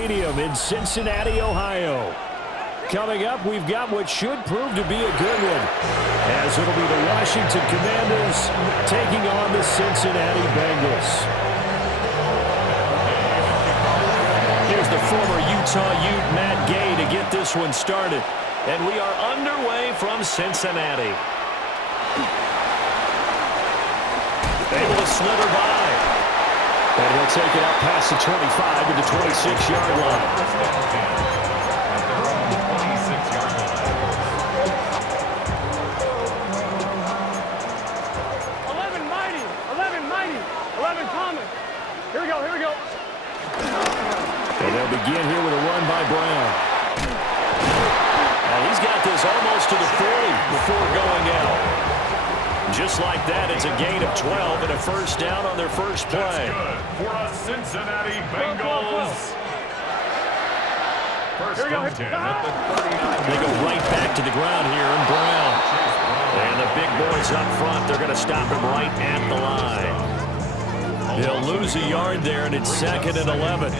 Stadium in Cincinnati, Ohio. Coming up, we've got what should prove to be a good one, as it'll be the Washington Commanders taking on the Cincinnati Bengals. Here's the former Utah Ute, Matt Gay, to get this one started. And we are underway from Cincinnati. Able to slither by. And he'll take it out past the 25 to the 26-yard line. 11 coming. Here we go. And they'll begin here with a run by Brown. And he's got this almost to the 40 before going out. Just like that, it's a gain of 12 and a first down on their first play. That's good for a Cincinnati Bengals. First and 10 at the 39. They go right back to the ground here, and Brown. And the big boys up front, they're going to stop him right at the line. They'll lose a yard there, and it's 2nd and 11.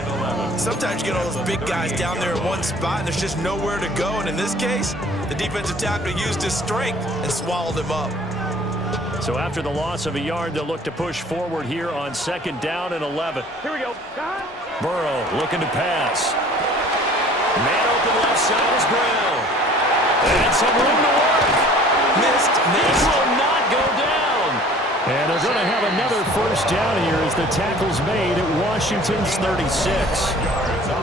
Sometimes you get all those big guys down there in one spot, and there's just nowhere to go. And in this case, the defensive tackle used his strength and swallowed him up. So after the loss of a yard, they'll look to push forward here on 2nd down and 11. Here we go. Burrow looking to pass. Man open left side is Brown. And some room to work. Missed. This will not go down. And they're going to have another first down here as the tackle's made at Washington's 36.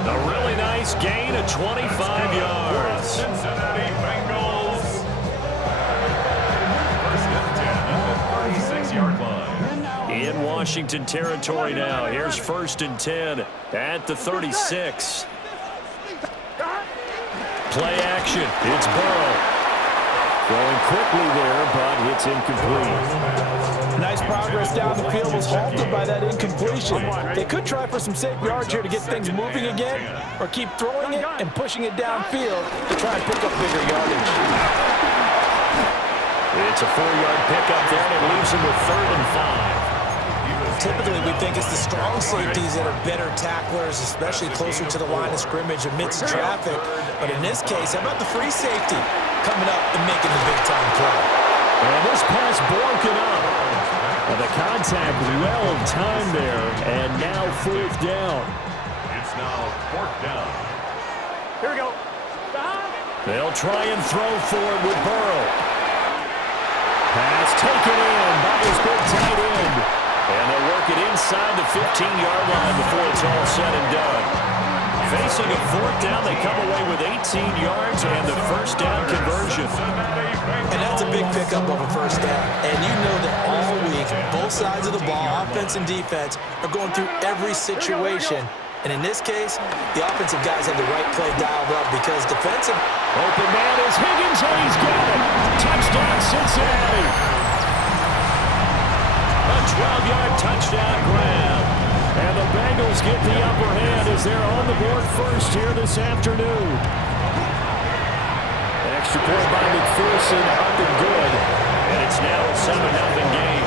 A really nice gain of 25 yards. Cincinnati Bengals. First and 10 at the 36-yard line. In Washington territory now. Here's 1st and 10 at the 36. Play action. It's Burrow. Going quickly there, but it's incomplete. Nice progress down the field was halted by that incompletion. They could try for some safe yards here to get things moving again, or keep throwing it and pushing it downfield to try and pick up bigger yardage. It's a 4-yard pickup there, and it leaves them with 3rd and 5. Typically, we think it's the strong safeties that are better tacklers, especially closer to the line of scrimmage amidst traffic. But in this case, how about the free safety coming up and making the big-time play? And this pass broken up. And the contact well timed there, and now 4th down. It's now 4th down. Here we go. They'll try and throw for it with Burrow. Pass taken in by his big tight end. And they'll work it inside the 15-yard line before it's all said and done. Facing a 4th down, they come away with 18 yards and the first down conversion. And that's a big pickup of a first down. And you know that all week, both sides of the ball, offense and defense, are going through every situation. And in this case, the offensive guys have the right play dialed up because defensive... Open man is Higgins, and he's got it. Touchdown, Cincinnati. A 12-yard touchdown grab. And the Bengals get the upper hand as they're on the board first here this afternoon. Extra point by McPherson, up and good. And it's now a 7-0 game.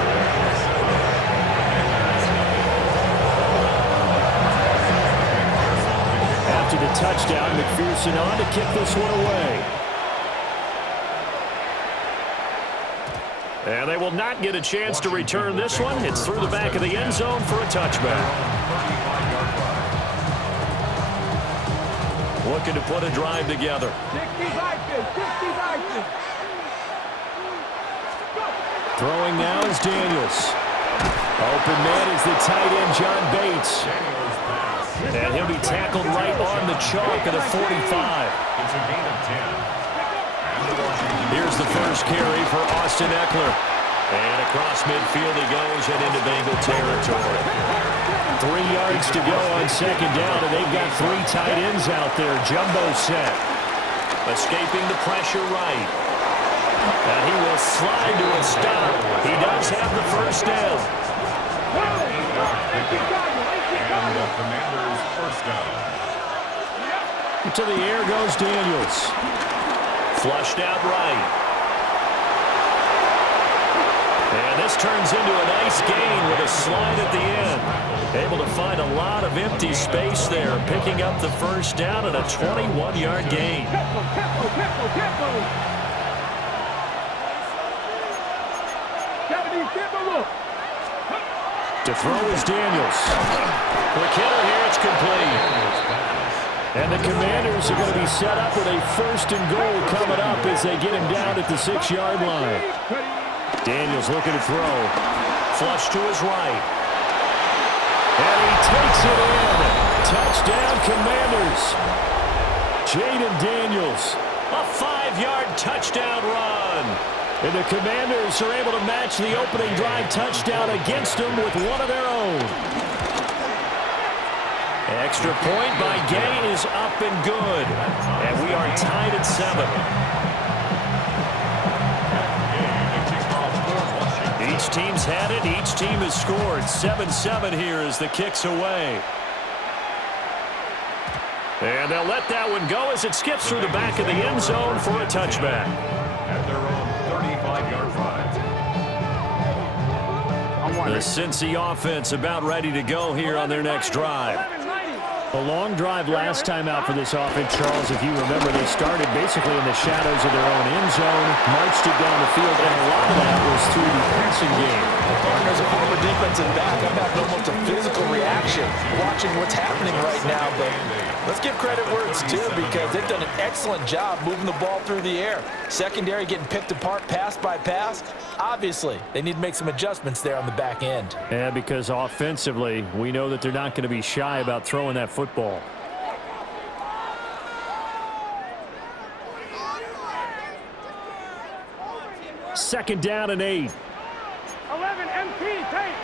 After the touchdown, McPherson on to kick this one away. And they will not get a chance to return this one. It's through the back of the end zone for a touchback. Looking to put a drive together. 60 action. Throwing now is Daniels. Open man is the tight end, John Bates. And he'll be tackled right on the chalk of the 45. It's a gain of 10. Here's the first carry for Austin Eckler. And across midfield he goes and into Bengal territory. 3 yards to go on 2nd down, and they've got 3 tight ends out there. Jumbo set. Escaping the pressure right. And he will slide to a stop. He does have the first down. And the Commanders' first down. To the air goes Daniels. Flushed out right. And this this turns into a nice gain with a slide at the end. Able to find a lot of empty space there, picking up the first down and a 21-yard gain. To throw is Daniels. The killer here, it's complete. And the Commanders are going to be set up with a 1st and goal coming up as they get him down at the 6-yard line. Daniels looking to throw. Flush to his right. And he takes it in. Touchdown, Commanders. Jaden Daniels. A 5-yard touchdown run. And the Commanders are able to match the opening drive touchdown against them with one of their own. Extra point by Gay is up and good. And we are tied at 7. Each team's had it. Each team has scored. 7-7 here as the kick's away. And they'll let that one go as it skips through the back of the end zone for a touchback. At their own 35-yard line. The Cincy offense about ready to go here on their next drive. A long drive last time out for this offense, Charles. If you remember, they started basically in the shadows of their own end zone, marched it down the field, and a lot of that was through the passing game. The partner's a former defensive back. I'm having almost a physical reaction watching what's happening right now. But let's give credit where it's due because they've done an excellent job moving the ball through the air. Secondary getting picked apart pass by pass. Obviously, they need to make some adjustments there on the back end. Yeah, because offensively, we know that they're not going to be shy about throwing that football. Second down and 8. 11, MT, take.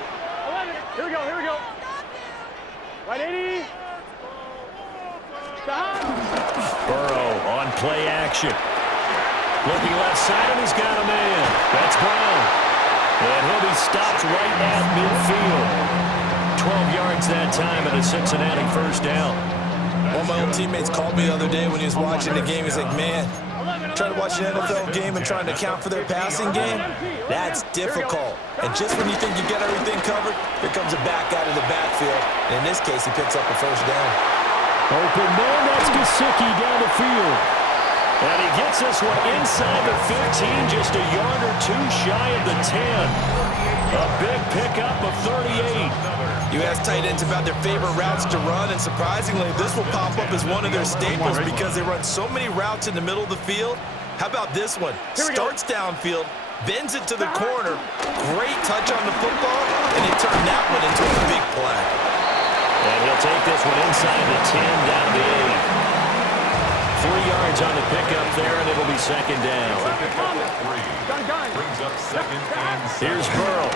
11. Here we go, here we go. Right 80. Stop. Burrow on play action. Looking left side, and he's got a man. That's Brown. And he'll be stopped right at midfield. 12 yards that time and a Cincinnati first down. One of my old teammates called me the other day when he was watching the game. He's like, man, trying to watch an NFL game and trying to account for their passing game, that's difficult. And just when you think you get everything covered, here comes a back out of the backfield. And in this case, he picks up a first down. Open man, that's Gesicki down the field. And he gets this one inside the 15, just a yard or two shy of the 10. A big pickup of 38. You ask tight ends about their favorite routes to run, and surprisingly, this will pop up as one of their staples because they run so many routes in the middle of the field. How about this one? Starts downfield, bends it to the corner, great touch on the football, and they turn that one into a big play. And he'll take this one inside the 10, down to the 8. 3 yards on the pickup there, and it'll be second down. Brings up second and 7. Here's Burrow.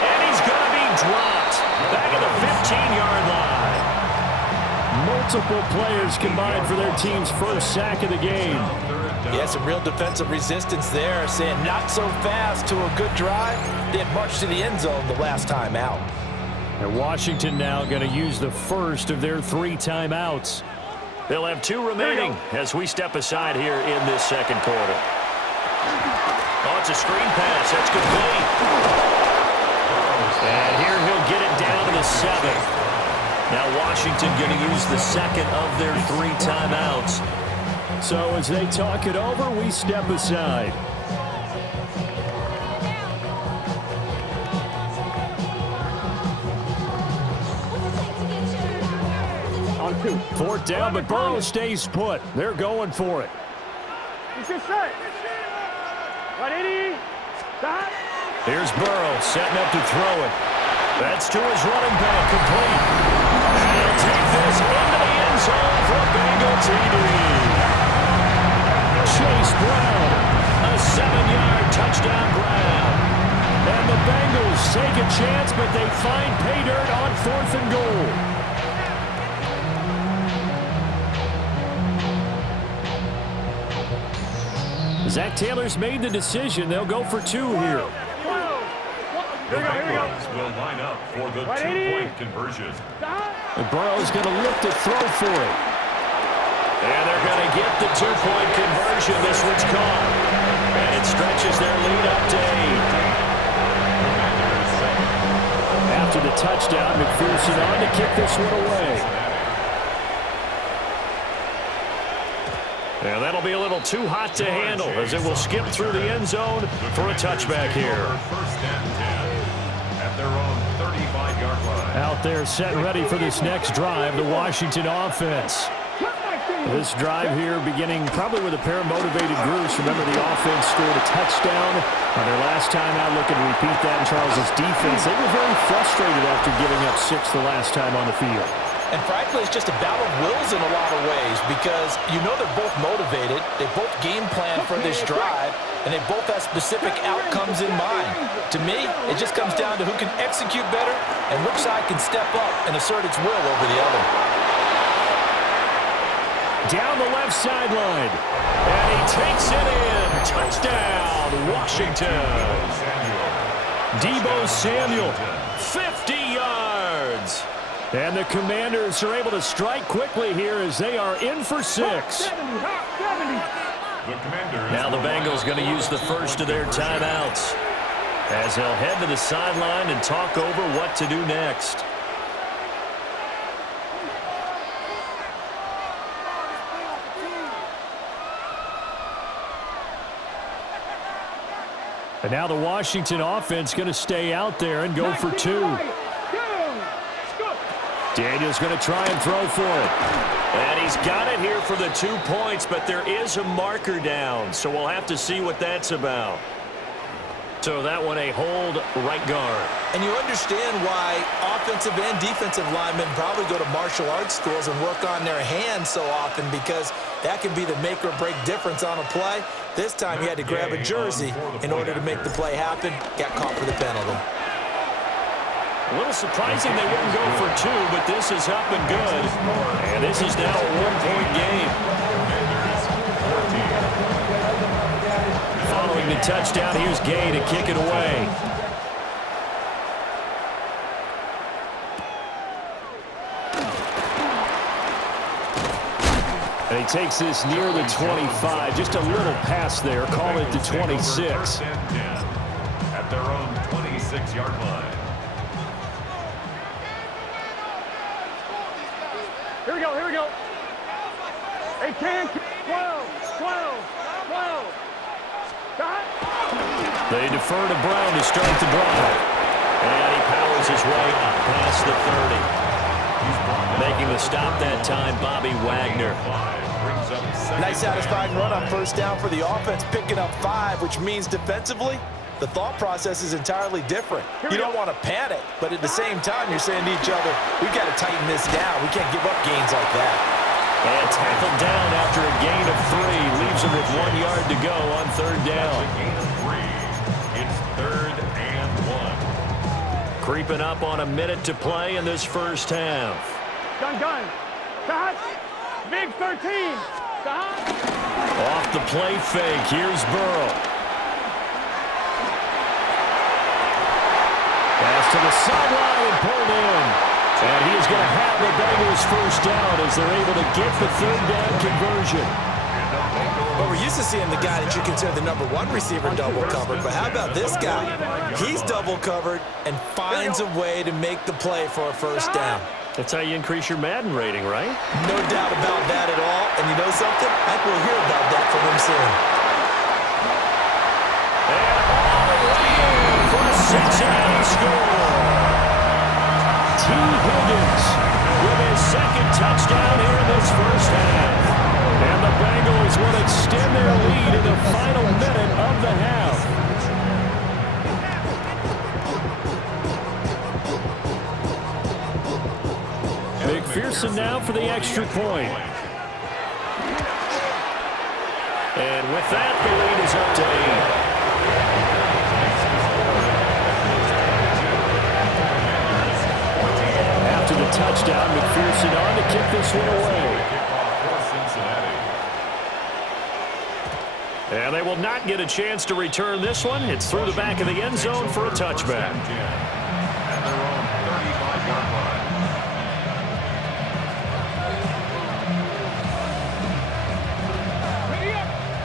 And he's going to be dropped. Back at the 15-yard line. Multiple players combined for their team's first sack of the game. Yeah, some real defensive resistance there, saying not so fast to a good drive. They had marched to the end zone the last time out. And Washington now going to use the first of their 3 timeouts. They'll have 2 remaining as we step aside here in this second quarter. Oh, it's a screen pass. That's complete. And here he'll get it down to the 7. Now Washington going to use the second of their 3 timeouts. So as they talk it over, we step aside. On 2. 4th down, but Burrow stays put. They're going for it. He's just set. Right 80. Stop. Here's Burrow setting up to throw it. That's to his running back, complete. And he'll take this into the end zone for a Bengal TD. Chase Brown. A 7-yard touchdown grab. And the Bengals take a chance, but they find pay dirt on 4th and goal. Zach Taylor's made the decision. They'll go for 2 here. The Bengals will line up for the 2-point conversion. And Burrow's going to look to throw for it. And they're going to get the 2-point conversion. This one's caught. And it stretches their lead up to 8. After the touchdown, McPherson on to kick this one away. And that'll be a little too hot to handle as it will skip through the end zone for a touchback here. First and 10 at their own 35-yard line. Out there set and ready for this next drive, the Washington offense. This drive here beginning probably with a pair of motivated groups. Remember, the offense scored a touchdown on their last time out. Looking to repeat that in Charles's defense. They were very frustrated after giving up 6 the last time on the field. And frankly, it's just a battle of wills in a lot of ways because you know they're both motivated. They both game plan for this drive, and they both have specific outcomes in mind. To me, it just comes down to who can execute better and which side can step up and assert its will over the other. Down the left sideline. And he takes it in. Touchdown, Washington. Deebo Samuel, 50 yards. And the Commanders are able to strike quickly here as they are in for 6. Now the Bengals going to use the first of their timeouts as they'll head to the sideline and talk over what to do next. And now the Washington offense going to stay out there and go for 2. Daniel's going to try and throw for it. And he's got it here for the 2 points, but there is a marker down, so we'll have to see what that's about. So that one a hold right guard. And you understand why offensive and defensive linemen probably go to martial arts schools and work on their hands so often, because that can be the make or break difference on a play. This time he had to grab a jersey in order to make the play happen. Got caught for the penalty. A little surprising they wouldn't go for 2, but this is up and good. And this is now a 1-point game. Following the touchdown, here's Gay to kick it away. And he takes this near the 25. Just a little pass there. Call it the 26. At their own 26-yard line. Here we go, here we go. 18, 12, 12, 12. They defer to Brown to start the drive. And he powers his way up past the 30. Making the stop that time, Bobby Wagner. Nice satisfying run on first down for the offense, picking up 5, which means defensively, the thought process is entirely different. You don't want to panic, but at the same time, you're saying to each other, we've got to tighten this down. We can't give up gains like that. And tackled down after a gain of 3. Leaves him with 1 yard to go on third down. Gain of 3. It's 3rd and 1. Creeping up on a minute to play in this first half. Gun. Cut. Big 13. Cut. Off the play fake. Here's Burrow. Pass to the sideline and pulled in. And he is going to have the Bengals first down as they're able to get the third down conversion. Well, we're used to seeing the guy that you consider the number 1 receiver double covered, but how about this guy? He's double covered and finds a way to make the play for a first down. That's how you increase your Madden rating, right? No doubt about that at all. And you know something? I think we'll hear about that from him soon. And all the way in for a Cincinnati score. T. Higgins with his second touchdown here in this first half. And the Bengals will extend their lead in the final minute of the half. McPherson now for the extra point. And with that, the lead is up to 8. After the touchdown, McPherson on to kick this one away. And they will not get a chance to return this one. It's through the back of the end zone for a touchback. At their own 35-yard line.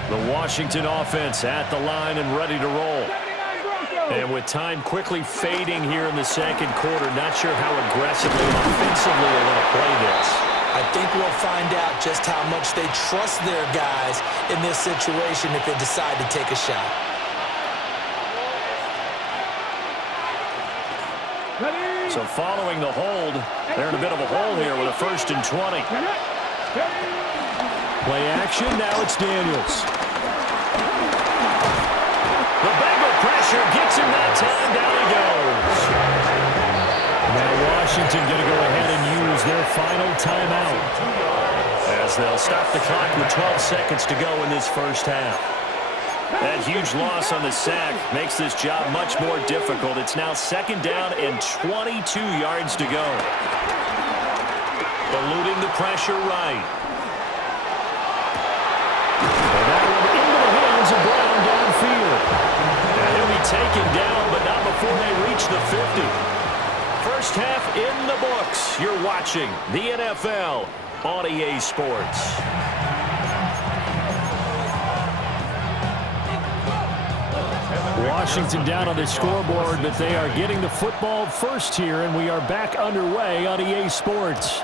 The Washington offense at the line and ready to roll. And with time quickly fading here in the second quarter, not sure how aggressively and offensively they're going to play this. I think we'll find out just how much they trust their guys in this situation if they decide to take a shot. So following the hold, they're in a bit of a hole here with a 1st and 20. Play action, now it's Daniels. The Bengal pressure gets him that time, down he goes. Now Washington going to go ahead and use their final timeout. As they'll stop the clock with 12 seconds to go in this first half. That huge loss on the sack makes this job much more difficult. It's now 2nd down and 22 yards to go. Eluding the pressure right. And that one into the hands of Brown downfield. And he'll be taken down, but not before they reach the 50. First half in the books. You're watching the NFL on EA Sports. Washington down on the scoreboard, but they are getting the football first here, and we are back underway on EA Sports.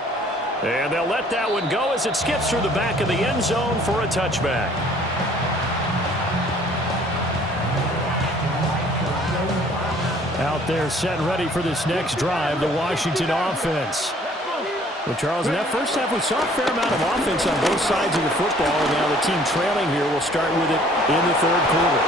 And they'll let that one go as it skips through the back of the end zone for a touchback. Out there set and ready for this next drive, the Washington offense. Well, Charles, in that first half, we saw a fair amount of offense on both sides of the football, and now the team trailing here will start with it in the 3rd quarter.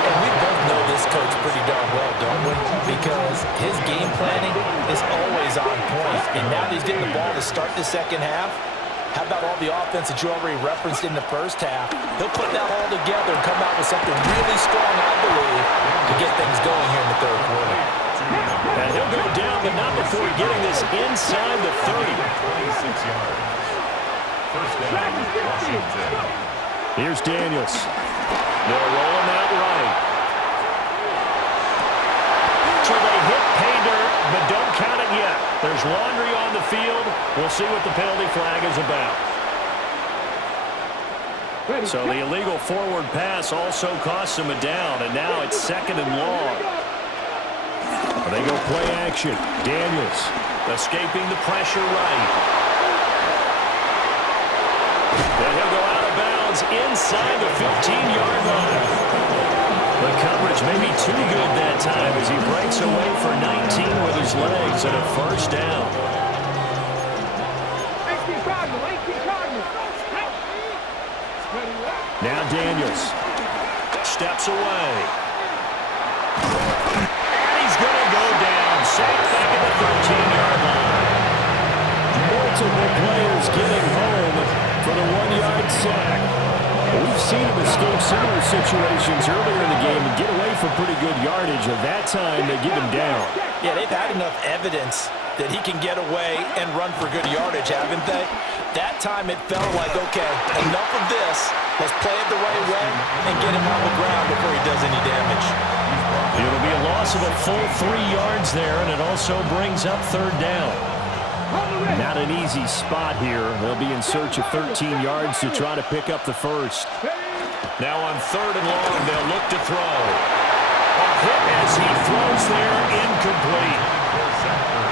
And we both know this coach pretty darn well, don't we? Because his game planning is always on point. And now that he's getting the ball to start the second half, how about all the offense that you already referenced in the first half? He'll put that all together and come out with something really strong, I believe, to get things going here in the 3rd quarter. And he'll go down, but not before getting this inside the 30. 26 yards. First down, Washington. Here's Daniels. They're rolling that right. So they hit pay dirt, but don't count it yet. There's laundry on the field. We'll see what the penalty flag is about. So the illegal forward pass also costs him a down, and now it's 2nd and long. They go play action. Daniels escaping the pressure right. Then he'll go out of bounds inside the 15-yard line. The coverage may be too good that time as he breaks away for 19 with his legs and a 1st down. Now Daniels steps away. Going to go down, safe back at the 13-yard line. Multiple players getting home for the 1-yard sack. We've seen him escape similar situations earlier in the game and get away for pretty good yardage, and that time they get him down. Yeah, they've had enough evidence that he can get away and run for good yardage, haven't they? That time it felt like, okay, enough of this. Let's play it the right way and get him on the ground before he does any damage. It'll be a loss of a full 3 yards there, and it also brings up 3rd down. Not an easy spot here. They'll be in search of 13 yards to try to pick up the 1st. Now on 3rd and long, they'll look to throw. A hit as he throws there, incomplete.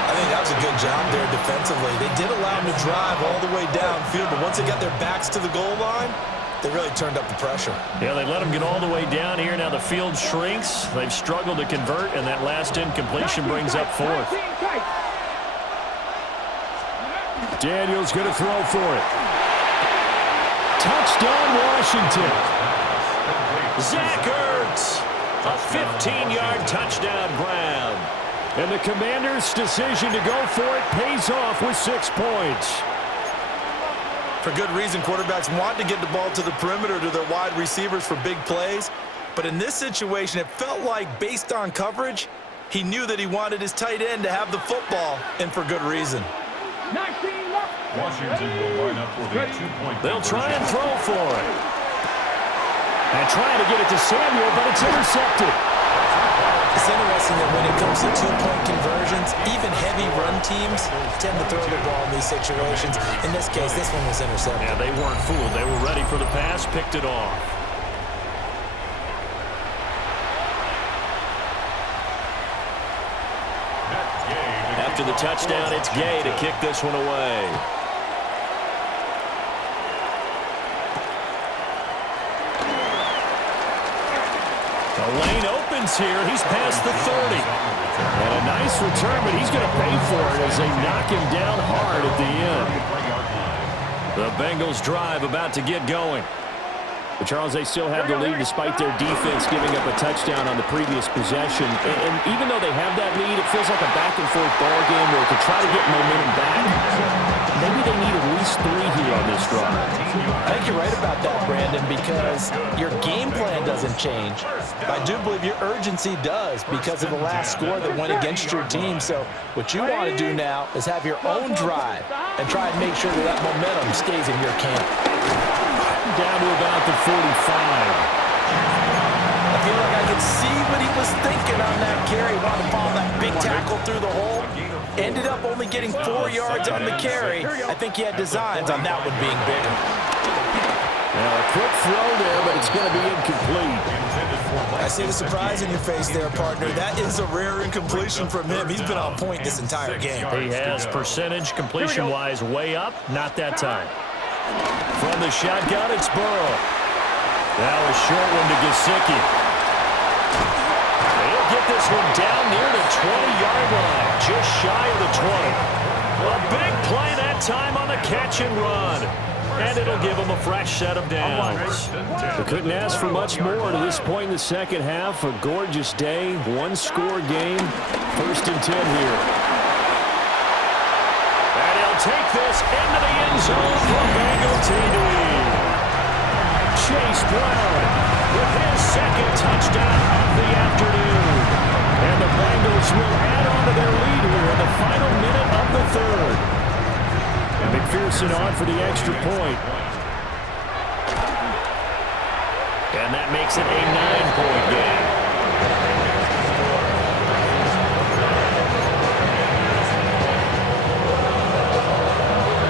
I think that was a good job there defensively. They did allow him to drive all the way downfield, but once they got their backs to the goal line, they really turned up the pressure. Yeah, they let him get all the way down here. Now the field shrinks. They've struggled to convert, and that last incompletion brings up 4th. Daniels going to throw for it. Touchdown, Washington. Zach Ertz, a 15-yard touchdown grab. And the Commanders' decision to go for it pays off with 6 points. For good reason, quarterbacks want to get the ball to the perimeter to their wide receivers for big plays. But in this situation, it felt like, based on coverage, he knew that he wanted his tight end to have the football, and for good reason. Washington will line up for the 2-point. They'll try and throw for it. And trying to get it to Samuel, but it's intercepted. It's interesting that when it comes to 2-point conversions, even heavy run teams tend to throw the ball in these situations. In this case, this one was intercepted. Yeah, they weren't fooled. They were ready for the pass, picked it off. After the touchdown, it's Gay to kick this one away. The lane opens here. He's past the 30. And a nice return, but he's going to pay for it as they knock him down hard at the end. The Bengals drive about to get going. But Charles, they still have the lead despite their defense giving up a touchdown on the previous possession. And even though they have that lead, it feels like a back-and-forth ball game where to try to get momentum back, maybe they need at least 3 here on this drive. I think you're right about that, Brandon, because your game plan doesn't change. But I do believe your urgency does because of the last score that went against your team. So what you want to do now is have your own drive and try and make sure that that momentum stays in your camp. Down to about the 45. I feel like I could see what he was thinking on that carry. Wanted to follow that big tackle through the hole. Ended up only getting 4 yards on the carry. I think he had designs on that one being bigger. Now a quick throw there, but it's going to be incomplete. I see the surprise in your face there, partner. That is a rare incompletion from him. He's been on point this entire game. He has percentage completion-wise way up, not that time. From the shotgun, it's Burrow. That was short one to Gesicki. He'll get this one down near the 20-yard line, just shy of the 20. A big play that time on the catch and run. And it'll give them a fresh set of downs. They couldn't ask for much more to this point in the second half. A gorgeous day, one-score game. 1st and 10 here. And he'll take this into the end zone for Bengal TD. Chase Brown with his 2nd touchdown of the afternoon. And the Bengals will add on to their lead here in the final minute of the 3rd. And McPherson on for the extra point. And that makes it a 9-point game.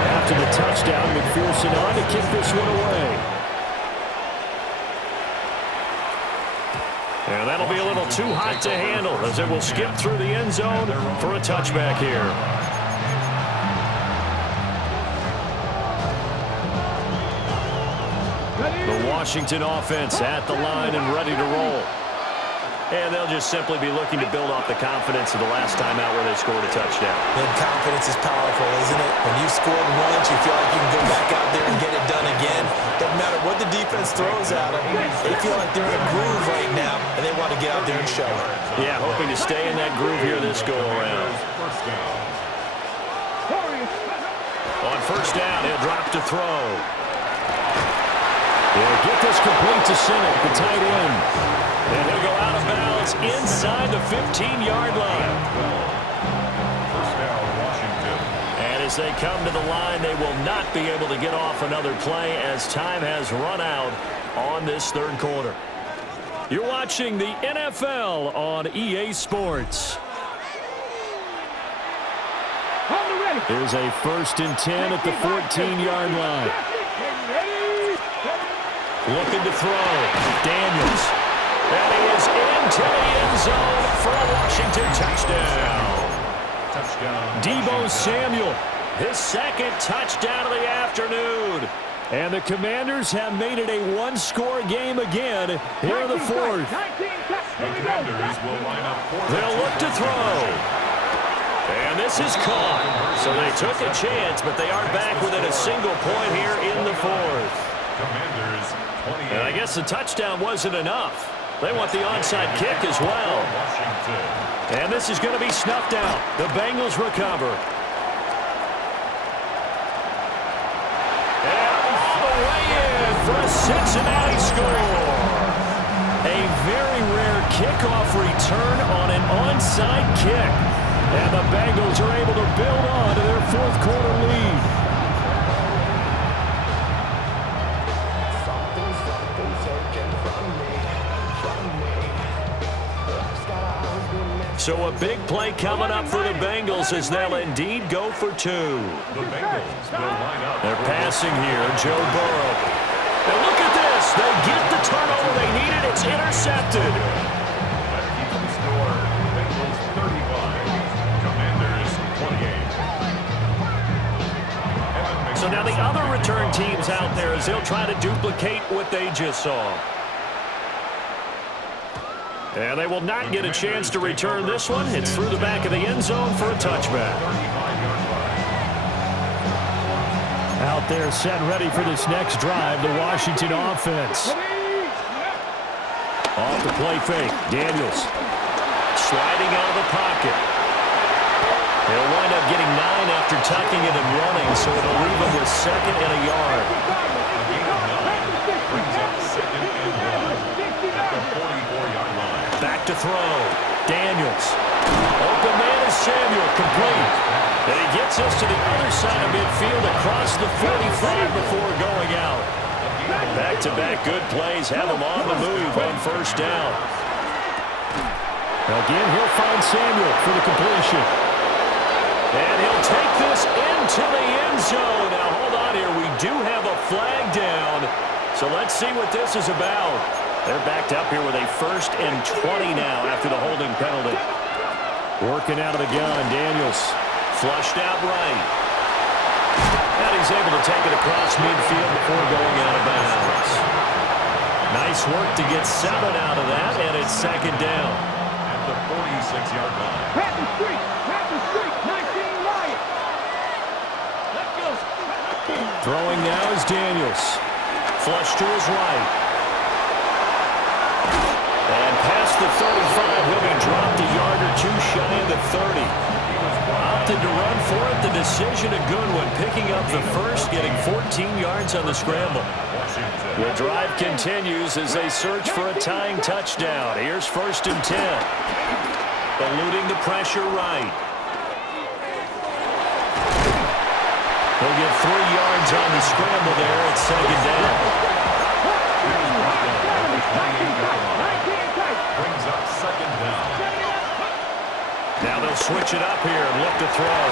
After the touchdown, McPherson on to kick this one away. And that'll be a little too hot to handle as it will skip through the end zone for a touchback here. The Washington offense at the line and ready to roll. And they'll just simply be looking to build off the confidence of the last time out where they scored a touchdown. Then confidence is powerful, isn't it? When you've scored once, you feel like you can go back out there and get it done again. Doesn't matter what the defense throws at them. They feel like they're in a groove right now, and they want to get out there and show it. Yeah, hoping to stay in that groove here this go-around. On 1st down, he'll drop to throw. He'll get this complete to Sinnott, the tight end. And he'll go out of bounds inside the 15-yard line. First down, Washington. And as they come to the line, they will not be able to get off another play as time has run out on this 3rd quarter. You're watching the NFL on EA Sports. Here's a 1st and 10 at the 14-yard line. Looking to throw. Daniels. And he is into the end zone for a Washington touchdown. Deebo Samuel, his 2nd touchdown of the afternoon. And the Commanders have made it a one-score game again here in the 4th. The Commanders will line up for They'll look to throw. And this is caught. So they took a chance, but they are back within a single point here in the 4th. Commanders 28. And I guess the touchdown wasn't enough. They want the onside kick as well. Washington. And this is going to be snuffed out. The Bengals recover. And away in for a Cincinnati score. A very rare kickoff return on an onside kick. And the Bengals are able to build on to their 4th quarter lead. So a big play coming up for the Bengals as they'll indeed go for 2. The Bengals will line up. They're passing here, Joe Burrow. And look at this. They get the turnover they needed. It's intercepted. That keeps the score. Bengals 35. Commanders 28. So now the other return teams out there as they'll try to duplicate what they just saw. And they will not get a chance to return this one. It's through the back of the end zone for a touchback. Out there set ready for this next drive, the Washington offense. Off the play fake, Daniels. Sliding out of the pocket. He'll wind up getting 9 after tucking it and running, so it'll leave him with 2nd and a yard. Brings up 2nd and 1 at the 44-yard line. Back to throw. Daniels. Open man is Samuel, complete. And he gets us to the other side of midfield across the 45 before going out. Back-to-back good plays have him on the move on first down. Again, he'll find Samuel for the completion. And he'll take this into the end zone. Now, hold on here. We do have a flag down. So let's see what this is about. They're backed up here with a 1st and 20 now after the holding penalty. Working out of the gun, Daniels. Flushed out right. And he's able to take it across midfield before going out of bounds. Nice work to get 7 out of that, and it's 2nd down. At the 46-yard line. Patton Street, 19 right. Let's go. Throwing now is Daniels. Flush to his right. And past the 35, he'll be dropped a yard or 2 shy of the 30. Opted to run for it. The decision a good one. Picking up the first, getting 14 yards on the scramble. The drive continues as they search for a tying touchdown. Here's 1st and 10. Eluding the pressure right. He'll get 3 yards on the scramble there at 2nd down. Brings up 2nd down. Now they'll switch it up here and look to throw.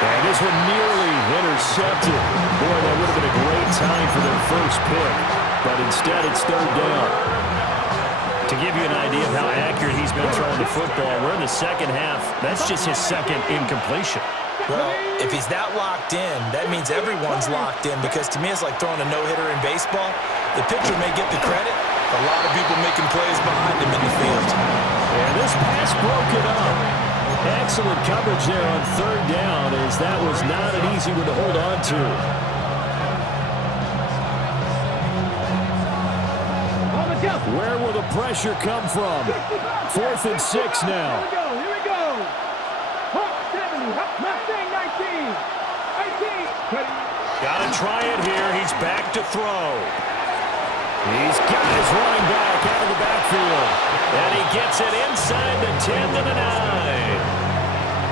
And this one nearly intercepted. Boy, that would have been a great time for their first pick. But instead, it's 3rd down. To give you an idea of how accurate he's been throwing the football, we're in the 2nd half. That's just his 2nd incompletion. Well, if he's that locked in, that means everyone's locked in, because to me it's like throwing a no-hitter in baseball. The pitcher may get the credit, a lot of people making plays behind him in the field. And this pass broken up. Excellent coverage there on 3rd down, as that was not an easy one to hold on to. Where will the pressure come from? 4th and 6 now. Here we go. 70, Mustang 19. 18. Got to try it here. He's back to throw. He's got his running back out of the backfield. And he gets it inside the 10 to the 9.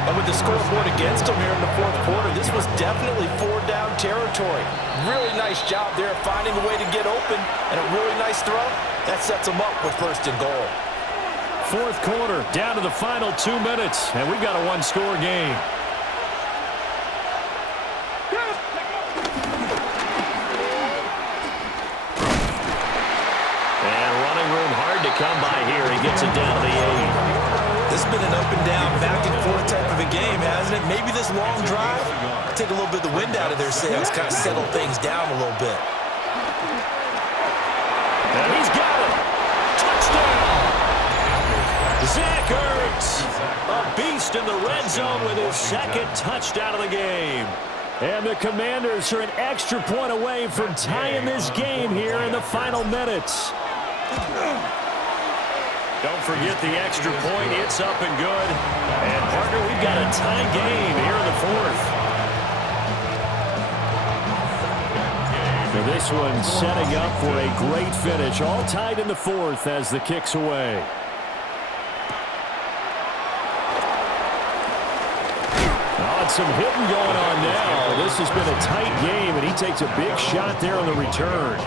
And with the scoreboard against him here in the 4th quarter, this was definitely 4-down territory. Really nice job there finding a way to get open, and a really nice throw. That sets him up with 1st and goal. 4th quarter, down to the final 2 minutes, and we've got a 1-score game. And running room hard to come by here. He gets it down to the 8. This has been an up-and-down, back-and-forth type of a game, hasn't it? Maybe this long drive take a little bit of the wind out of their sails, kind of settle things down a little bit. And he's got it. Touchdown. Zach Ertz, a beast in the red zone with his 2nd touchdown of the game. And the Commanders are an extra point away from tying this game here in the final minutes. Don't forget the extra point. It's up and good. And, partner, we've got a tie game here in the 4th. And this one setting up for a great finish. All tied in the 4th as the kick's away. Some hitting going on now. This has been a tight game, and he takes a big shot there on the return.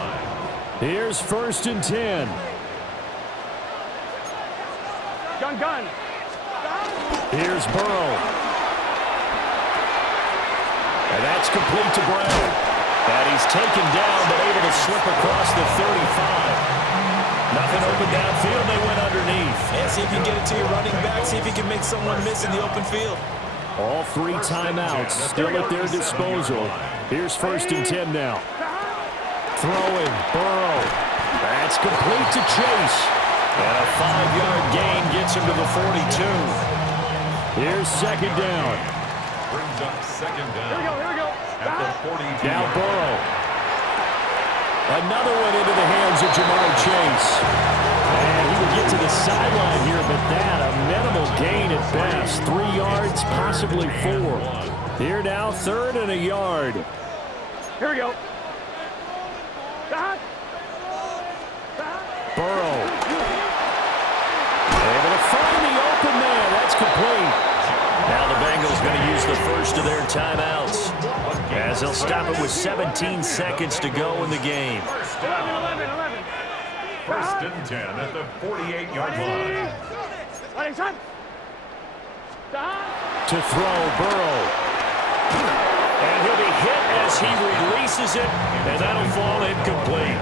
Here's 1st and 10. Gun. Here's Burrow. And that's complete to Brown. And he's taken down, but able to slip across the 35. Nothing open downfield. They went underneath. And see if you can get it to your running back. See if you can make someone miss in the open field. All 3 timeouts still at their disposal. Here's 1st and 10 now. Throwing, Burrow. That's complete to Chase. And a 5-yard gain gets him to the 42. Here's 2nd down. Brings up 2nd down. Here we go. At the 42. Now Burrow. Another one into the hands of Jamar Chase. And he will get to the sideline here, but that a minimal gain at best. 3 yards, possibly 4. Here now, 3rd and a yard. Here we go. Burrow. Able to find the open man. That's complete. Now the Bengals going to use the first of their timeouts, as they'll stop it with 17 seconds to go in the game. 11. 1st and 10 at the 48-yard line. To throw, Burrow. And he'll be hit as he releases it, and that'll fall incomplete.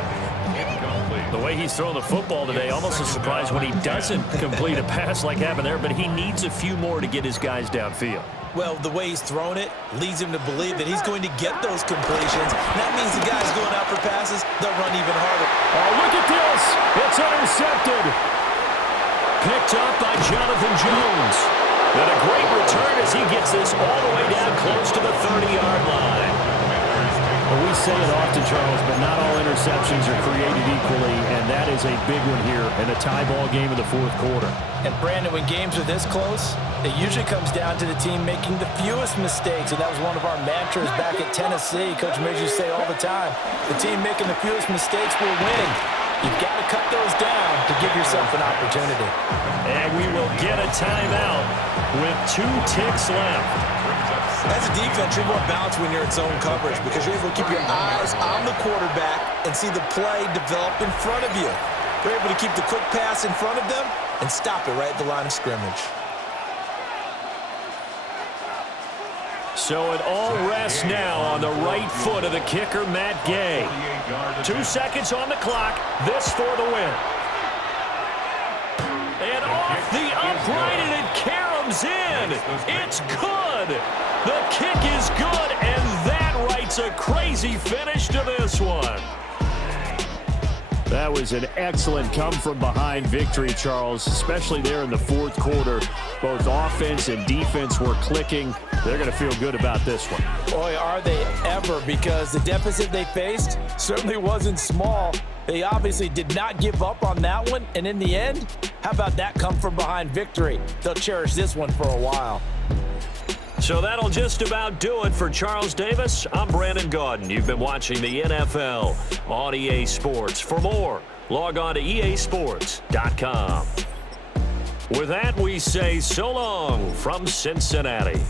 The way he's throwing the football today, almost a surprise when he doesn't complete a pass like happened there, but he needs a few more to get his guys downfield. Well, the way he's thrown it leads him to believe that he's going to get those completions. And that means the guys going out for passes, they'll run even harder. Oh, look at this. It's intercepted. Picked up by Jonathan Jones. And a great return as he gets this all the way down close to the 30-yard line. Well, we say it often, Charles, but not all interceptions are created equally, and that is a big one here in a tie ball game in the 4th quarter. And, Brandon, when games are this close, it usually comes down to the team making the fewest mistakes, and that was one of our mantras back at Tennessee. Coach Major used to say all the time, the team making the fewest mistakes will win. You've got to cut those down to give yourself an opportunity. And we will get a timeout with 2 ticks left. As a defense, you're more balanced when you're in zone coverage because you're able to keep your eyes on the quarterback and see the play develop in front of you. You're able to keep the quick pass in front of them and stop it right at the line of scrimmage. So it all rests now on the right foot of the kicker, Matt Gay. 2 seconds on the clock. This for the win. And off the upright, and it caroms in. It's good. The kick is good, and that writes a crazy finish to this one. That was an excellent come-from-behind victory, Charles, especially there in the 4th quarter. Both offense and defense were clicking. They're going to feel good about this one. Boy, are they ever, because the deficit they faced certainly wasn't small. They obviously did not give up on that one, and in the end, how about that come-from-behind victory? They'll cherish this one for a while. So that'll just about do it for Charles Davis. I'm Brandon Gaudin. You've been watching the NFL on EA Sports. For more, log on to easports.com. With that, we say so long from Cincinnati.